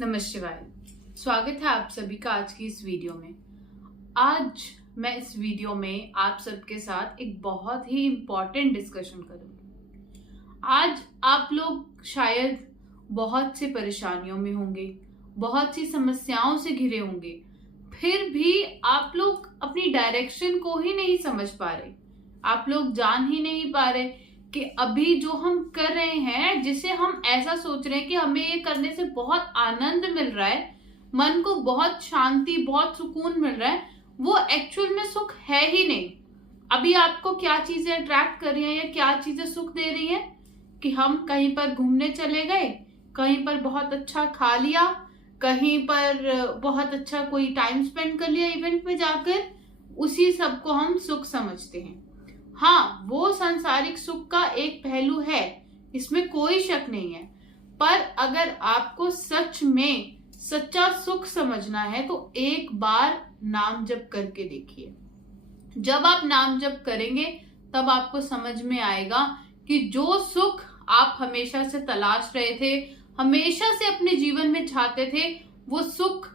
नमस्कार। स्वागत है आप सभी का आज की इस वीडियो में। आज मैं इस वीडियो में आप सबके साथ एक बहुत ही इम्पोर्टेंट डिस्कशन करूंगी। आज आप लोग शायद बहुत सी परेशानियों में होंगे, बहुत सी समस्याओं से घिरे होंगे, फिर भी आप लोग अपनी डायरेक्शन को ही नहीं समझ पा रहे। आप लोग जान ही नहीं पा रहे कि अभी जो हम कर रहे हैं, जिसे हम ऐसा सोच रहे हैं कि हमें ये करने से बहुत आनंद मिल रहा है, मन को बहुत शांति, बहुत सुकून मिल रहा है, वो एक्चुअल में सुख है ही नहीं। अभी आपको क्या चीजें अट्रैक्ट कर रही हैं या क्या चीजें सुख दे रही हैं कि हम कहीं पर घूमने चले गए, कहीं पर बहुत अच्छा खा लिया, कहीं पर बहुत अच्छा कोई टाइम स्पेंड कर लिया इवेंट में जाकर, उसी सब को हम सुख समझते हैं। हाँ, वो सांसारिक सुख का एक पहलू है, इसमें कोई शक नहीं है। पर अगर आपको सच में सच्चा सुख समझना है तो एक बार नाम जप करके देखिए। जब आप नाम जप करेंगे तब आपको समझ में आएगा कि जो सुख आप हमेशा से तलाश रहे थे, हमेशा से अपने जीवन में चाहते थे, वो सुख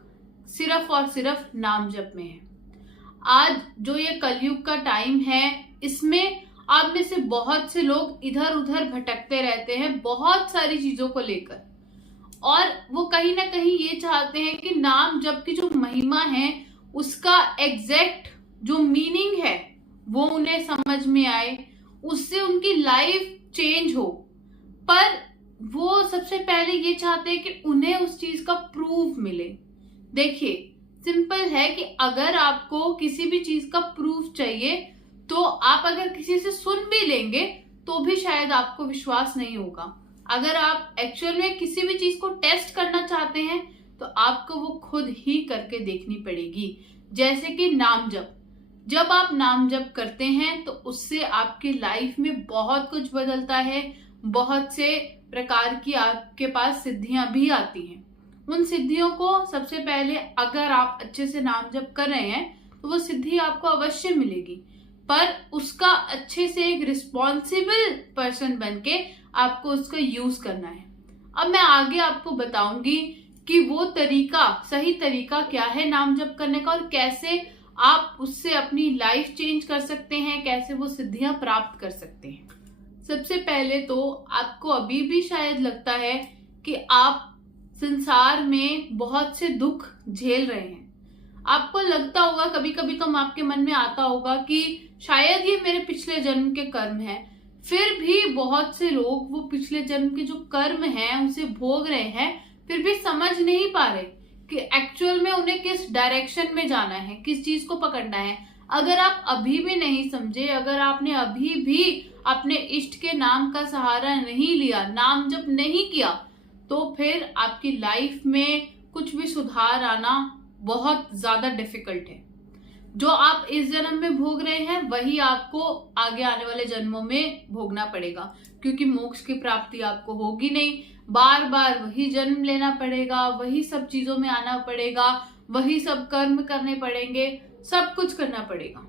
सिर्फ और सिर्फ नाम जप में है। आज जो ये कलयुग का टाइम है, इसमें आप में से बहुत से लोग इधर उधर भटकते रहते हैं बहुत सारी चीजों को लेकर, और वो कहीं ना कहीं ये चाहते हैं कि नाम जप की जो महिमा है, उसका एग्जैक्ट जो मीनिंग है वो उन्हें समझ में आए, उससे उनकी लाइफ चेंज हो। पर वो सबसे पहले ये चाहते हैं कि उन्हें उस चीज का प्रूफ मिले। देखिए, सिंपल है कि अगर आपको किसी भी चीज का प्रूफ चाहिए तो आप अगर किसी से सुन भी लेंगे तो भी शायद आपको विश्वास नहीं होगा। अगर आप एक्चुअल में किसी भी चीज को टेस्ट करना चाहते हैं तो आपको वो खुद ही करके देखनी पड़ेगी। जैसे कि नाम जप, जब आप नाम जप करते हैं तो उससे आपकी लाइफ में बहुत कुछ बदलता है, बहुत से प्रकार की आपके पास सिद्धियां भी आती हैं। उन सिद्धियों को सबसे पहले अगर आप अच्छे से नाम जप कर रहे हैं तो वो सिद्धि आपको अवश्य मिलेगी, पर उसका अच्छे से एक रिस्पॉन्सिबल पर्सन बनके आपको उसका यूज करना है। अब मैं आगे आपको बताऊंगी कि वो तरीका, सही तरीका क्या है नाम जप करने का, और कैसे आप उससे अपनी लाइफ चेंज कर सकते हैं, कैसे वो सिद्धियां प्राप्त कर सकते हैं। सबसे पहले तो आपको अभी भी शायद लगता है कि आप संसार में बहुत से दुख झेल रहे हैं। आपको लगता होगा, कभी कभी तो आपके मन में आता होगा कि शायद ये मेरे पिछले जन्म के कर्म है। फिर भी बहुत से लोग वो पिछले जन्म के जो कर्म हैं उसे भोग रहे हैं, फिर भी समझ नहीं पा रहे कि एक्चुअल में उन्हें किस डायरेक्शन में जाना है, किस चीज को पकड़ना है। अगर आप अभी भी नहीं समझे, अगर आपने अभी भी अपने इष्ट के नाम का सहारा नहीं लिया, नाम जप नहीं किया, तो फिर आपकी लाइफ में कुछ भी सुधार आना बहुत ज्यादा डिफिकल्ट है। जो आप इस जन्म में भोग रहे हैं वही आपको आगे आने वाले जन्मों में भोगना पड़ेगा, क्योंकि मोक्ष की प्राप्ति आपको होगी नहीं। बार बार वही जन्म लेना पड़ेगा, वही सब चीजों में आना पड़ेगा, वही सब कर्म करने पड़ेंगे, सब कुछ करना पड़ेगा।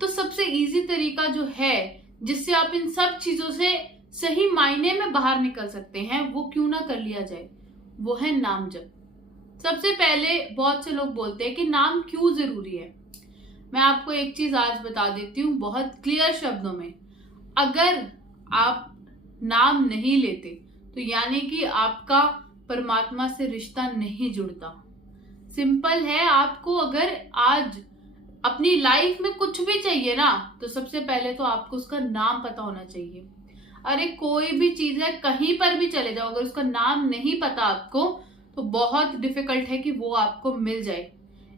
तो सबसे इजी तरीका जो है जिससे आप इन सब चीजों से सही मायने में बाहर निकल सकते हैं, वो क्यों ना कर लिया जाए, वो है नाम जप। सबसे पहले बहुत से लोग बोलते हैं कि नाम क्यों जरूरी है। मैं आपको एक चीज आज बता देती हूँ बहुत क्लियर शब्दों में। अगर आप नाम नहीं लेते तो यानी कि आपका परमात्मा से रिश्ता नहीं जुड़ता। सिंपल है, आपको अगर आज अपनी लाइफ में कुछ भी चाहिए ना, तो सबसे पहले तो आपको उसका नाम पता होना चाहिए। अरे कोई भी चीज है, कहीं पर भी चले जाओ, अगर उसका नाम नहीं पता आपको तो बहुत डिफिकल्ट है कि वो आपको मिल जाए।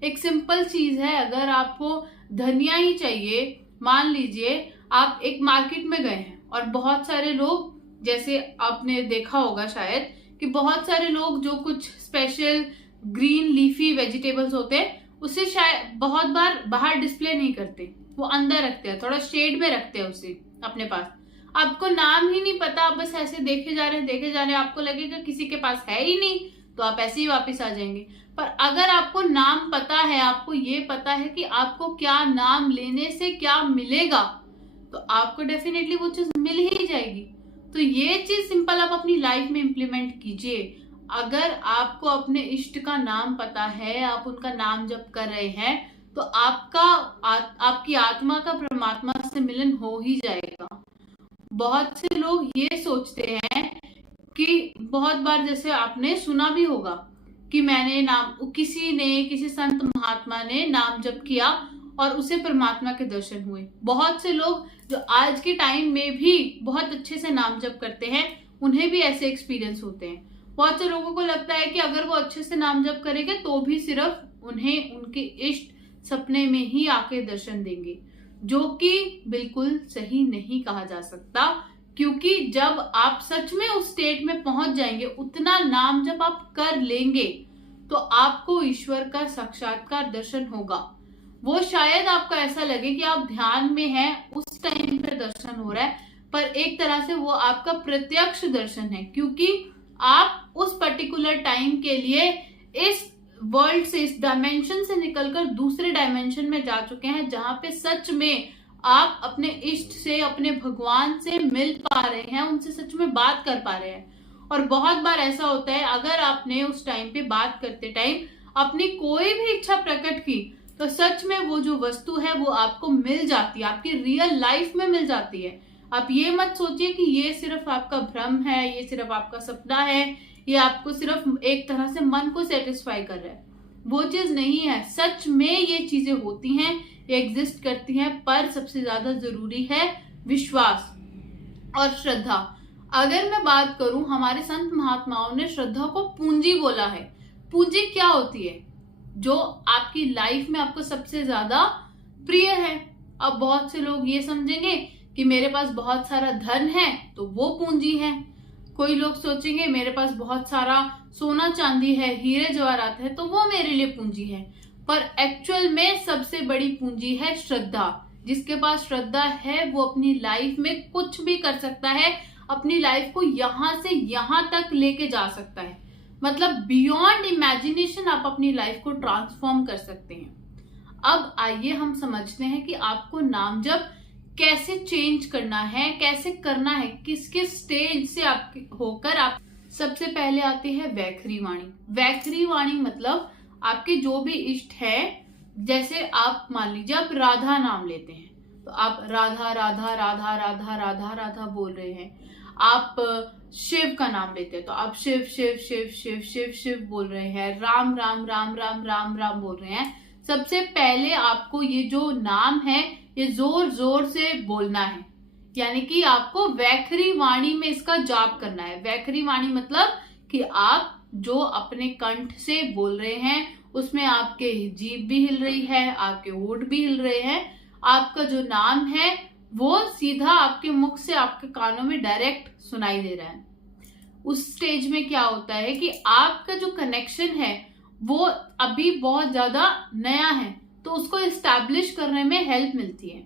एक सिंपल चीज है, अगर आपको धनिया ही चाहिए, मान लीजिए आप एक मार्केट में गए हैं और बहुत सारे लोग, जैसे आपने देखा होगा शायद कि बहुत सारे लोग जो कुछ स्पेशल ग्रीन लीफी वेजिटेबल्स होते हैं उसे शायद बहुत बार बाहर डिस्प्ले नहीं करते, वो अंदर रखते हैं, थोड़ा शेड में रखते हैं उसे अपने पास। आपको नाम ही नहीं पता, आप बस ऐसे देखे जा रहे हैं, देखे जा रहे हैं, आपको लगेगा किसी के पास है ही नहीं तो आप ऐसे ही वापस आ जाएंगे। पर अगर आपको नाम पता है, आपको ये पता है कि आपको क्या नाम लेने से क्या मिलेगा, तो आपको डेफिनेटली वो चीज मिल ही जाएगी। तो ये चीज सिंपल आप अपनी लाइफ में इंप्लीमेंट कीजिए। अगर आपको अपने इष्ट का नाम पता है, आप उनका नाम जप कर रहे हैं, तो आपकी आत्मा का परमात्मा से मिलन हो ही जाएगा। बहुत से लोग ये सोचते हैं कि बहुत बार जैसे आपने सुना भी होगा कि किसी संत महात्मा ने नाम जप किया और उसे परमात्मा के दर्शन हुए। बहुत से लोग जो आज के टाइम में भी बहुत अच्छे से नाम जप करते हैं, उन्हें भी ऐसे एक्सपीरियंस होते हैं। बहुत से लोगों को लगता है कि अगर वो अच्छे से नाम जप करेंगे तो भी सिर्फ उन्हें उनके इष्ट सपने में ही आके दर्शन देंगे, जो कि बिल्कुल सही नहीं कहा जा सकता। क्योंकि जब आप सच में उस स्टेट में पहुंच जाएंगे, उतना नाम जब आप कर लेंगे, तो आपको ईश्वर का साक्षात्कार दर्शन होगा। वो शायद आपको ऐसा लगे कि आप ध्यान में हैं, उस टाइम पे दर्शन हो रहा है, पर एक तरह से वो आपका प्रत्यक्ष दर्शन है, क्योंकि आप उस पर्टिकुलर टाइम के लिए इस वर्ल्ड से, इस डायमेंशन से निकलकर दूसरे डायमेंशन में जा चुके हैं, जहां पे सच में आप अपने इष्ट से, अपने भगवान से मिल पा रहे हैं, उनसे सच में बात कर पा रहे हैं। और बहुत बार ऐसा होता है, अगर आपने उस टाइम पे बात करते टाइम अपनी कोई भी इच्छा प्रकट की, तो सच में वो जो वस्तु है वो आपको मिल जाती है, आपकी रियल लाइफ में मिल जाती है। आप ये मत सोचिए कि ये सिर्फ आपका भ्रम है, ये सिर्फ आपका सपना है, ये आपको सिर्फ एक तरह से मन को सेटिस्फाई कर रहा है। वो चीज नहीं है, सच में ये चीजें होती हैं, ये एग्जिस्ट करती हैं, पर सबसे ज्यादा जरूरी है विश्वास और श्रद्धा। अगर मैं बात करूं, हमारे संत महात्माओं ने श्रद्धा को पूंजी बोला है। पूंजी क्या होती है? जो आपकी लाइफ में आपको सबसे ज्यादा प्रिय है। अब बहुत से लोग ये समझेंगे कि मेरे पास बहुत सारा धन है तो वो पूंजी है। कोई लोग सोचेंगे मेरे पास बहुत सारा सोना चांदी है, हीरे जवाहरात है, तो वो मेरे लिए पूंजी है। पर एक्चुअल में सबसे बड़ी पूंजी है श्रद्धा। जिसके पास श्रद्धा है वो अपनी लाइफ में कुछ भी कर सकता है, अपनी लाइफ को यहां से यहां तक लेके जा सकता है। मतलब बियॉन्ड इमेजिनेशन आप अपनी लाइफ को ट्रांसफॉर्म कर सकते हैं। अब आइए हम समझते हैं कि आपको नाम जप कैसे चेंज करना है, कैसे करना है, किस किस स्टेज से आप होकर आप। सबसे पहले आती है वैखरी वाणी। वैखरी वाणी मतलब आपके जो भी इष्ट है, जैसे आप मान लीजिए आप राधा नाम लेते हैं, तो आप राधा राधा राधा राधा राधा राधा बोल रहे हैं। आप शिव का नाम लेते हैं तो आप शिव शिव शिव शिव शिव शिव बोल रहे हैं। राम राम राम राम राम राम बोल रहे हैं। सबसे पहले आपको ये जो नाम है ये जोर जोर से बोलना है, यानी कि आपको वैखरी वाणी में इसका जाप करना है। वैखरी वाणी मतलब कि आप जो अपने कंठ से बोल रहे हैं उसमें आपके जीभ भी हिल रही है, आपके होंठ भी हिल रहे हैं। आपका जो नाम है वो सीधा आपके मुख से आपके कानों में डायरेक्ट सुनाई दे रहा है। उस स्टेज में क्या होता है कि आपका जो कनेक्शन है वो अभी बहुत ज्यादा नया है, तो उसको एस्टैब्लिश करने में हेल्प मिलती है।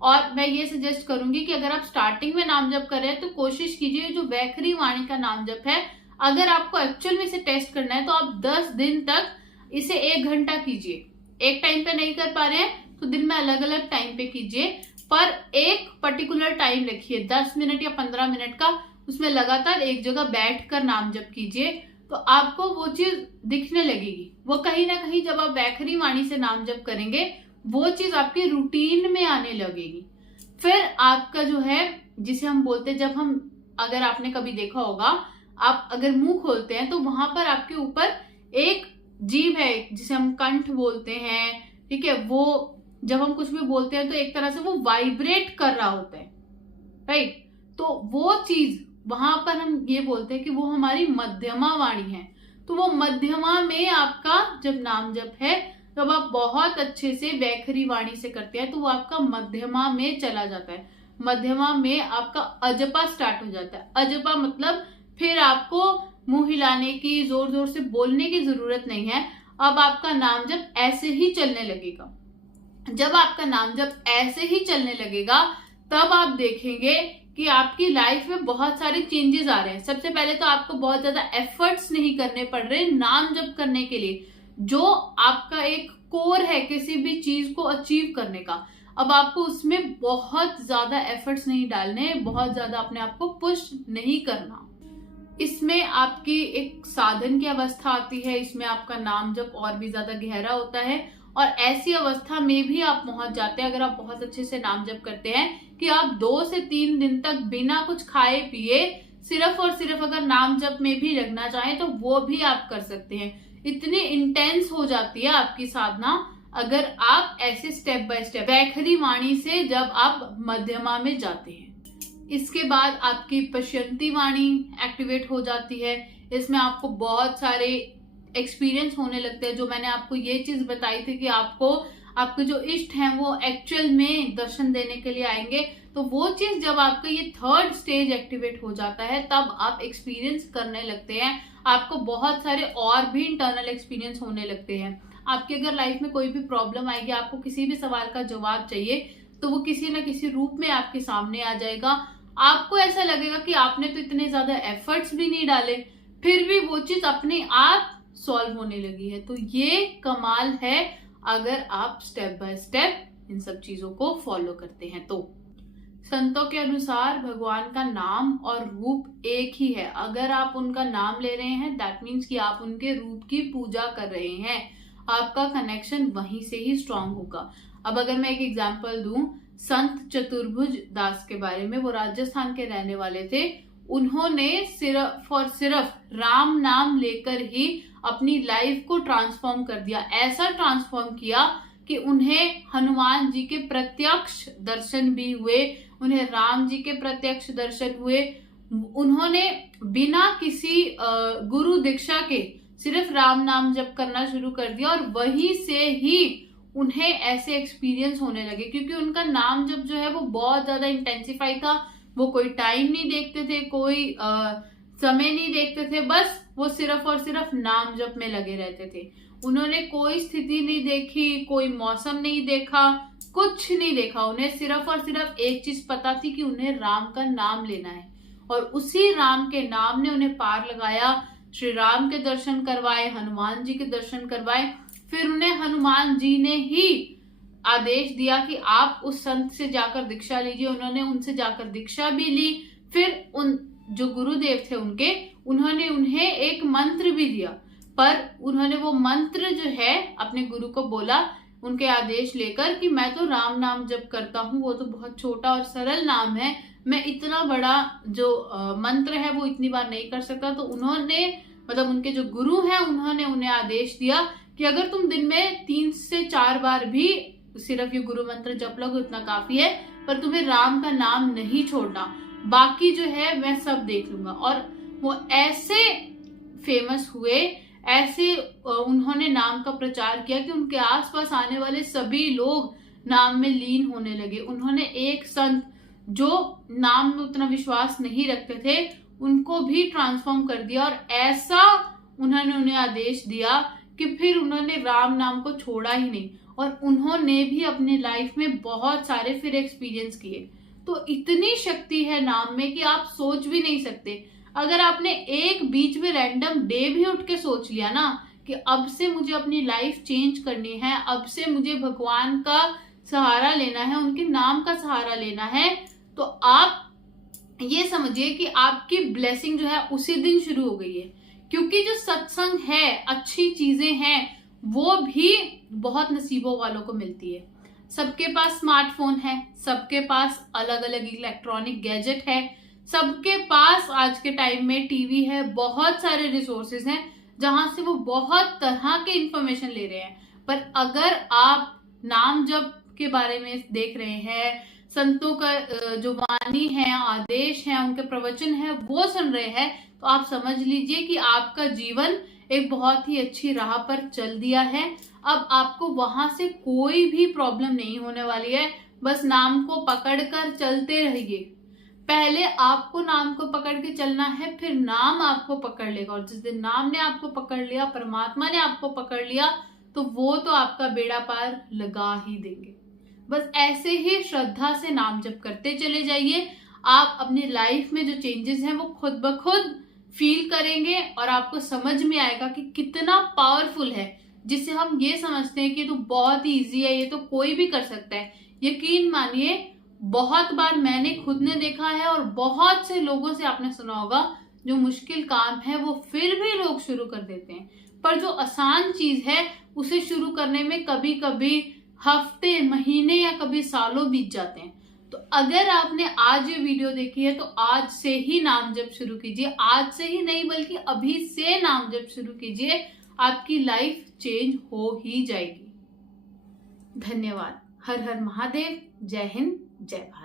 और मैं ये सजेस्ट करूंगी कि अगर आप स्टार्टिंग में नाम जप कर रहे हैं तो कोशिश कीजिए जो वैखरी वाणी का नाम जप है, अगर आपको एक्चुअल में इसे टेस्ट करना है तो आप 10 दिन तक इसे 1 घंटा कीजिए। एक टाइम पे नहीं कर पा रहे हैं तो दिन में अलग अलग टाइम पे कीजिए, पर एक पर्टिकुलर टाइम रखिए 10 मिनट या 15 मिनट का, उसमें लगातार एक जगह बैठ कर नाम जप कीजिए, तो आपको वो चीज दिखने लगेगी। वो कहीं ना कहीं जब आप वैखरी वाणी से नाम जप करेंगे वो चीज आपकी रूटीन में आने लगेगी। फिर आपका जो है, जिसे हम बोलते हैं, जब हम, अगर आपने कभी देखा होगा, आप अगर मुंह खोलते हैं तो वहां पर आपके ऊपर एक जीभ है जिसे हम कंठ बोलते हैं, ठीक है। वो जब हम कुछ भी बोलते हैं तो एक तरह से वो वाइब्रेट कर रहा होता है, राइट। तो वो चीज वहां पर हम ये बोलते हैं कि वो हमारी मध्यमा वाणी है। तो वो मध्यमा में आपका जब नाम जप है, जब आप बहुत अच्छे से वैखरी वाणी से करते हैं तो वो आपका मध्यमा में चला जाता है। मध्यमा में आपका अजपा स्टार्ट हो जाता है। अजपा मतलब फिर आपको मुंह हिलाने की, जोर जोर से बोलने की जरूरत नहीं है। अब आपका नाम जप ऐसे ही चलने लगेगा। जब आपका नाम जप ऐसे ही चलने लगेगा तब आप देखेंगे कि आपकी लाइफ में बहुत सारे चेंजेस आ रहे हैं। सबसे पहले तो आपको बहुत ज्यादा एफर्ट्स नहीं करने पड़ रहे नाम जप करने के लिए। जो आपका एक कोर है किसी भी चीज को अचीव करने का, अब आपको उसमें बहुत ज्यादा एफर्ट्स नहीं डालने, बहुत ज्यादा अपने आप को पुश नहीं करना। इसमें आपकी एक साधन की अवस्था आती है, इसमें आपका नाम जप और भी ज्यादा गहरा होता है और ऐसी अवस्था में भी आप पहुंच जाते हैं अगर आप बहुत अच्छे से नाम जप करते हैं कि आप 2 से 3 दिन तक बिना कुछ खाए पिए सिर्फ और सिर्फ अगर नाम जप में भी लगना चाहें तो वो भी आप कर सकते हैं। इतनी इंटेंस हो जाती है आपकी साधना अगर आप ऐसे स्टेप बाय स्टेप वैखरी वाणी से जब आप मध्यमा में जाते हैं। इसके बाद आपकी पश्यंती वाणी एक्टिवेट हो जाती है। इसमें आपको बहुत सारे एक्सपीरियंस होने लगते हैं। जो मैंने आपको ये चीज बताई थी कि आपके जो इष्ट हैं वो एक्चुअल में दर्शन देने के लिए आएंगे, तो वो चीज जब आपका ये 3rd स्टेज एक्टिवेट हो जाता है तब आप एक्सपीरियंस करने लगते हैं। आपको बहुत सारे और भी इंटरनल एक्सपीरियंस होने लगते हैं। आपकी अगर लाइफ में कोई भी प्रॉब्लम आएगी, आपको किसी भी सवाल का जवाब चाहिए, तो वो किसी ना किसी रूप में आपके सामने आ जाएगा। आपको ऐसा लगेगा कि आपने तो इतने ज्यादा एफर्ट्स भी नहीं डाले, फिर भी वो चीज अपने आप सॉल्व होने लगी है। तो ये कमाल है अगर आप स्टेप बाय स्टेप इन सब चीजों को फॉलो करते हैं। तो संतों के अनुसार भगवान का नाम और रूप एक ही है। अगर आप उनका नाम ले रहे हैं दैट मीन्स कि आप उनके रूप की पूजा कर रहे हैं। आपका कनेक्शन वहीं से ही स्ट्रांग होगा। अब अगर मैं एक एग्जांपल दूं संत चतुर्भुज दास के बारे में, वो राजस्थान के रहने वाले थे। उन्होंने सिर्फ और सिर्फ राम नाम लेकर ही अपनी लाइफ को ट्रांसफॉर्म कर दिया। ऐसा ट्रांसफॉर्म किया कि उन्हें हनुमान जी के प्रत्यक्ष दर्शन भी हुए, उन्हें राम जी के प्रत्यक्ष दर्शन हुए। उन्होंने बिना किसी गुरु दीक्षा के सिर्फ राम नाम जप करना शुरू कर दिया और वहीं से ही उन्हें ऐसे एक्सपीरियंस होने लगे, क्योंकि उनका नाम जप जो है वो बहुत ज्यादा इंटेंसिफाई था। वो कोई टाइम नहीं देखते थे, कोई समय नहीं देखते थे, बस वो सिर्फ और सिर्फ नाम जप में लगे रहते थे। उन्होंने कोई स्थिति नहीं देखी, कोई मौसम नहीं देखा, कुछ नहीं देखा। उन्हें सिर्फ और सिर्फ एक चीज पता थी कि उन्हें राम का नाम लेना है और उसी राम के नाम ने उन्हें पार लगाया। श्री राम के दर्शन करवाए, हनुमान जी के दर्शन करवाए। फिर उन्हें हनुमान जी ने ही आदेश दिया कि आप उस संत से जाकर दीक्षा लीजिए। उन्होंने उनसे जाकर दीक्षा भी ली। फिर उन जो गुरुदेव थे उन्होंने उन्हें एक मंत्र भी दिया, पर उन्होंने वो मंत्र जो है अपने गुरु को बोला उनके आदेश लेकर कि मैं तो राम नाम जप करता हूँ, वो तो बहुत छोटा और सरल नाम है, मैं इतना बड़ा जो मंत्र है वो इतनी बार नहीं कर सकता। तो उन्होंने मतलब उनके जो गुरु हैं उन्होंने उन्हें आदेश दिया कि अगर तुम दिन में 3 से 4 बार भी सिर्फ ये गुरु मंत्र जप लोगे उतना काफी है, पर तुम्हें राम का नाम नहीं छोड़ना, बाकी जो है मैं सब देख लूंगा। और वो ऐसे फेमस हुए, ऐसे उन्होंने नाम का प्रचार किया कि उनके आसपास आने वाले सभी लोग नाम में लीन होने लगे। उन्होंने एक संत जो नाम में उतना विश्वास नहीं रखते थे उनको भी ट्रांसफॉर्म कर दिया और ऐसा उन्होंने उन्हें आदेश दिया कि फिर उन्होंने राम नाम को छोड़ा ही नहीं और उन्होंने भी अपनी लाइफ में बहुत सारे फिर एक्सपीरियंस किए। तो इतनी शक्ति है नाम में कि आप सोच भी नहीं सकते। अगर आपने एक बीच में रैंडम डे भी उठ के सोच लिया ना कि अब से मुझे अपनी लाइफ चेंज करनी है, अब से मुझे भगवान का सहारा लेना है, उनके नाम का सहारा लेना है, तो आप ये समझिए कि आपकी ब्लेसिंग जो है उसी दिन शुरू हो गई है। क्योंकि जो सत्संग है, अच्छी चीजें हैं, वो भी बहुत नसीबों वालों को मिलती है। सबके पास स्मार्टफोन है, सबके पास अलग अलग इलेक्ट्रॉनिक गैजेट है, सबके पास आज के टाइम में टीवी है, बहुत सारे रिसोर्सेज हैं जहां से वो बहुत तरह के इंफॉर्मेशन ले रहे हैं। पर अगर आप नाम जप के बारे में देख रहे हैं, संतों का जो वाणी है, आदेश है, उनके प्रवचन है वो सुन रहे हैं, तो आप समझ लीजिए कि आपका जीवन एक बहुत ही अच्छी राह पर चल दिया है। अब आपको वहां से कोई भी प्रॉब्लम नहीं होने वाली है। बस नाम को पकड़कर चलते रहिए। पहले आपको नाम को पकड़ के चलना है, फिर नाम आपको पकड़ लेगा। और जिस दिन नाम ने आपको पकड़ लिया, परमात्मा ने आपको पकड़ लिया, तो वो तो आपका बेड़ा पार लगा ही देंगे। बस ऐसे ही श्रद्धा से नाम जप करते चले जाइए। आप अपनी लाइफ में जो चेंजेस हैं वो खुद ब खुद फील करेंगे और आपको समझ में आएगा कि कितना पावरफुल है। जिसे हम ये समझते हैं कि तो बहुत ही इजी है, ये तो कोई भी कर सकता है, यकीन मानिए बहुत बार मैंने खुद ने देखा है और बहुत से लोगों से आपने सुना होगा जो मुश्किल काम है वो फिर भी लोग शुरू कर देते हैं, पर जो आसान चीज है उसे शुरू करने में कभी कभी हफ्ते, महीने या कभी सालों बीत जाते हैं। तो अगर आपने आज ये वीडियो देखी है तो आज से ही नाम जप शुरू कीजिए। आज से ही नहीं बल्कि अभी से नाम जप शुरू कीजिए, आपकी लाइफ चेंज हो ही जाएगी। धन्यवाद। हर हर महादेव। जय हिंद, जय भारत।